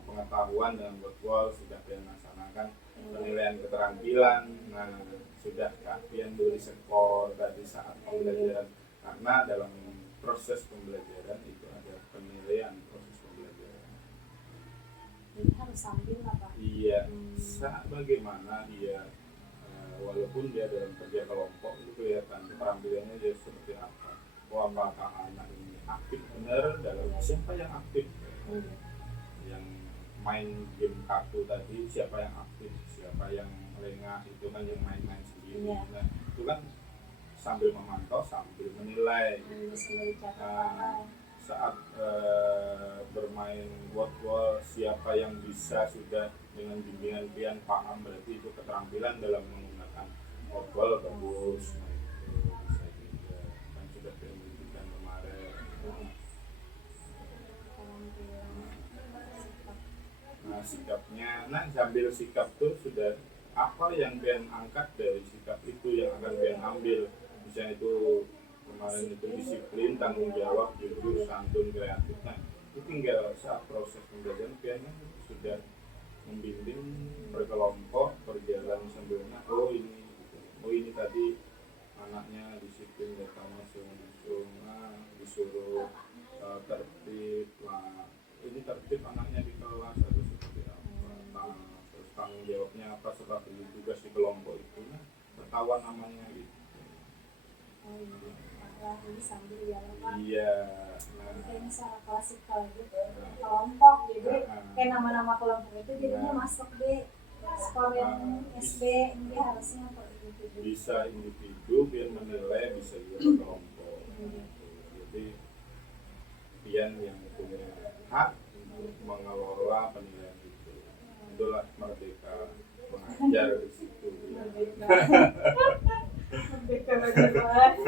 pengetahuan dan virtual sudah Bian laksanakan, penilaian keterampilan. Nah, sudah Bian beri skor tadi saat pembelajaran, karena dalam proses pembelajaran itu ada penilaian proses pembelajaran. Jadi harus sambil apa? Iya, bagaimana dia walaupun dia dalam kerja kelompok itu kelihatan keterampilannya dia seperti apa. Apakah anak ini aktif benar dalam, siapa yang aktif? Yang main game kartu tadi siapa yang aktif, siapa yang lengah, itu kan yang main-main sendiri. Iya. Nah, itu kan sambil memantau sambil menilai. Saat bermain wordwall siapa yang bisa sudah dengan bimbingan Pian paham, berarti itu keterampilan dalam menggunakan wordwall bagus. Nah, itu bisa juga kan sudah pendidikan kemarin. Nah, sikapnya, nah sambil sikap tuh sudah apa yang Pian angkat dari sikap itu yang akan Pian ambil, misalnya itu kemarin itu disiplin, tanggung jawab, jujur, santun, kreatif. Nah, itu tinggal saat proses pembelajaran Pian sudah membimbing berkelompok berjalan sambil ini tadi anaknya disiplin datangnya langsung disuruh tertib. Nah, ini tertib anaknya di kelas atau seperti apa, terus tanggung jawabnya apa seperti tugas di kelompok itu, nah ketahuan namanya gitu. Ini sambil ya Pak. Iya. Kayak misalnya klasikal gitu, kelompok gitu. Kayak nama-nama kelompok itu jadinya masuk di skor yang SB, ini harusnya kok individu. Bisa individu biar menilai, bisa juga kelompok. Jadi Pian yang punya hak untuk mengelola penilaian itu. Itulah merdeka mengajar di situ. Merdeka bagaimana?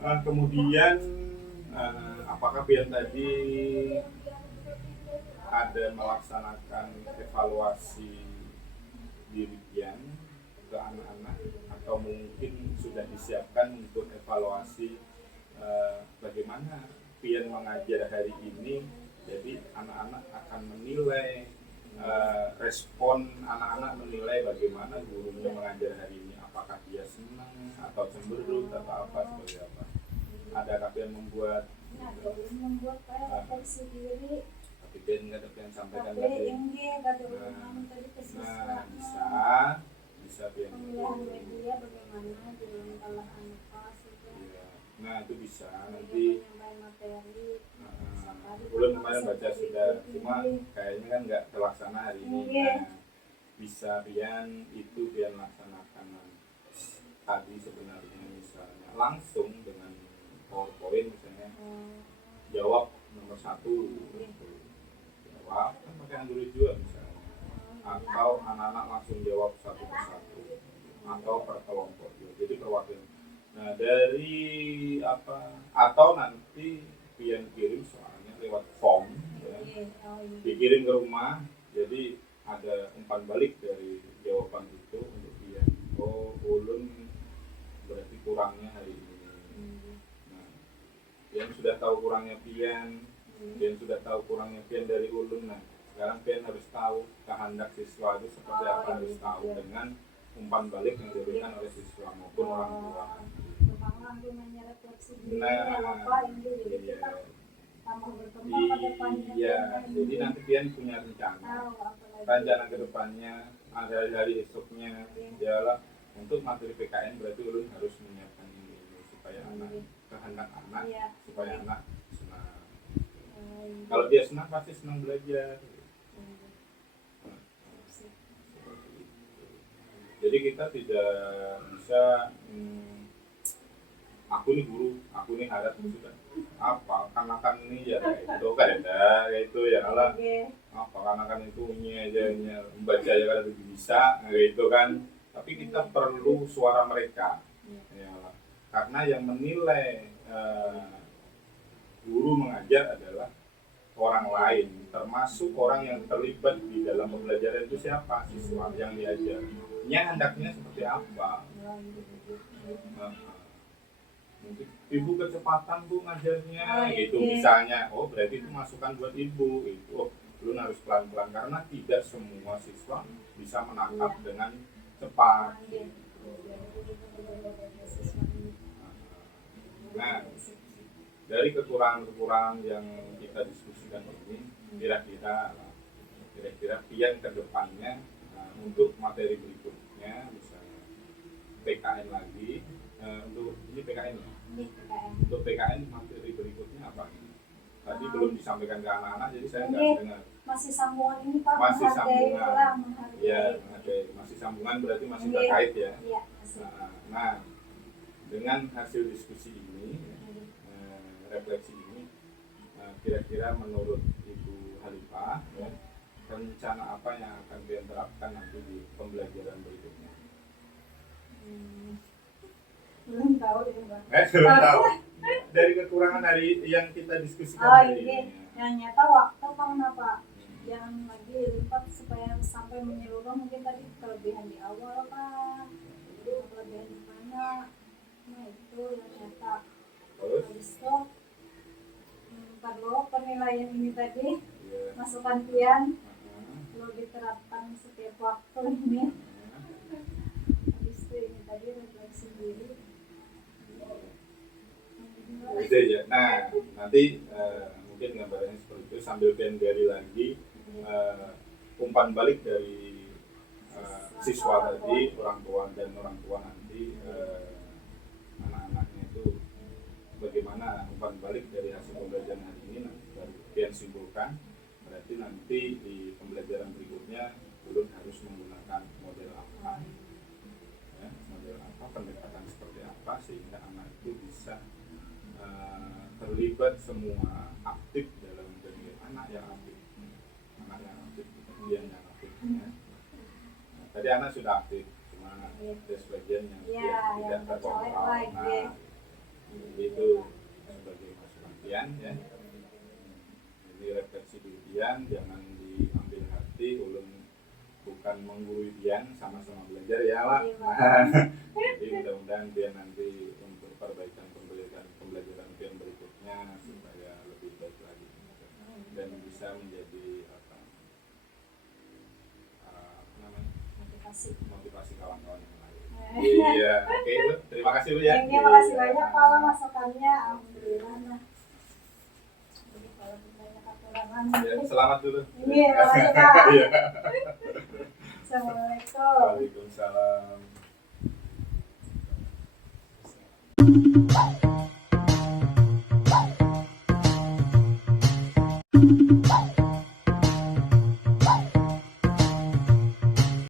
Kemudian apakah Pian tadi ada melaksanakan evaluasi diri Pian ke anak-anak, atau mungkin sudah disiapkan untuk evaluasi bagaimana Pian mengajar hari ini, jadi anak-anak akan menilai respon anak-anak menilai bagaimana gurunya mengajar hari ini, apakah dia senang atau cemberut atau apa, seperti apa. Adakah Pian membuat evaluasi diri? Tapi Pian nggak ada Pian sampaikan Tapi tadi. ini ada hubungan tadi ke siswa. Bisa Pian. Pemilihan media bagaimana dalam kalah anak kelas itu. Nah itu bisa nanti. Menyampaikan materi. Belum kemarin baca sudah, cuma kayaknya kan nggak terlaksana hari ini. Nah, bisa pian itu pian laksanakan tadi sebenarnya, misalnya langsung dengan PowerPoint misalnya, jawab nomor 1 gitu. Jawab kan pakai Android juga misalnya, atau anak-anak langsung jawab satu persatu atau per kelompok juga, jadi perwakilan. Nah dari atau nanti pian kirim soalnya lewat form ya, dikirim ke rumah, jadi ada umpan balik dari jawaban itu untuk pian. Oh ulun berarti kurangnya hari ini. Nah, pian sudah tahu kurangnya pian, pian sudah tahu kurangnya pian dari ulun. Nah sekarang pian harus tahu kehendak siswa itu seperti apa, harus tahu dengan umpan balik yang diberikan oleh siswa maupun orang tua. Iya, jadi nanti pian punya rencana ke depannya, hari-hari esoknya ialah untuk materi PKN, berarti ulun harus menyiapkan ini supaya anak, kehendak anak, supaya anak senang. Kalau dia senang pasti senang belajar. Jadi kita tidak bisa aku nih guru, aku nih harap sudah apa kan ini ya itu kayak itu ya lah apa kan itu aja membaca ya kan lebih bisa gitu kan, tapi kita perlu suara mereka ya lah. Karena yang menilai guru mengajar adalah orang lain, termasuk orang yang terlibat di dalam pembelajaran itu siapa, siswa yang diajarnya hendaknya seperti apa. Mungkin ibu kecepatan bu ngajarnya gitu misalnya, oh berarti itu masukan buat ibu itu, oh lu harus pelan-pelan karena tidak semua siswa bisa menangkap dengan cepat. Nah dari kekurangan-kekurangan yang kita diskusikan ini, kira-kira pian ke depannya untuk materi berikutnya misalnya PKN lagi. Untuk ini PKN ya? Untuk PKN materi berikutnya apa? Tadi belum disampaikan ke anak-anak, jadi saya nggak dengar. Masih sambungan ini Pak? Masih sambungan. Ya, masih sambungan berarti masih terkait ya. Nah, dengan hasil diskusi ini, refleksi ini, kira-kira menurut Ibu Halifah, ya, rencana apa yang akan diterapkan nanti di pembelajaran berikutnya? Belum tahu deh Mbak. Belum tahu. Dari kekurangan dari yang kita diskusikan hari ini. Yang nyata waktu Pak. Jangan lagi lipat supaya sampai menyeluruh, mungkin tadi kelebihan di awal Pak. Kelebihan di mana? Nah itu yang nyata. Terus? Habis itu perlu penilaian ini tadi, masukan pian perlu diterapkan setiap waktu ini. Habis itu ini tadi refleksi diri. Itu ya. Nah, nanti mungkin gambarannya seperti itu sambil pian gali lagi umpan balik dari siswa tadi, orang tua nanti anak-anaknya itu bagaimana umpan balik dari hasil pembelajaran hari ini, nanti baru pian simpulkan. Berarti nanti di pembelajaran berikutnya belum harus menggunakan model apa, ya, model apa, pendekatan seperti apa sehingga anak itu bisa terlibat semua, aktif dalam menjadi anak yang aktif, kemudian yang aktif. Ya. Nah, tadi anak sudah aktif, cuma ada sebagian yang tidak terkontrol. Nah, itu sebagai masukan pian ya. Jadi refleksi diri pian, jangan diambil hati, ulun bukan menggurui pian, sama-sama belajar ya lah. Jadi mudah-mudahan pian nanti untuk perbaikan pembelajaran pian berikutnya supaya lebih baik lagi dan bisa menjadi motivasi kawan-kawan yang lain. Iya, oke Bu. Terima kasih Bu ya. Terima kasih banyak Pak masukannya. Alhamdulillah. Nah. Jadi kalau banyak kekurangan. Ya, selamat dulu. Iya, makasih Kak. Iya. Assalamualaikum. Waalaikumsalam. Assalamualaikum.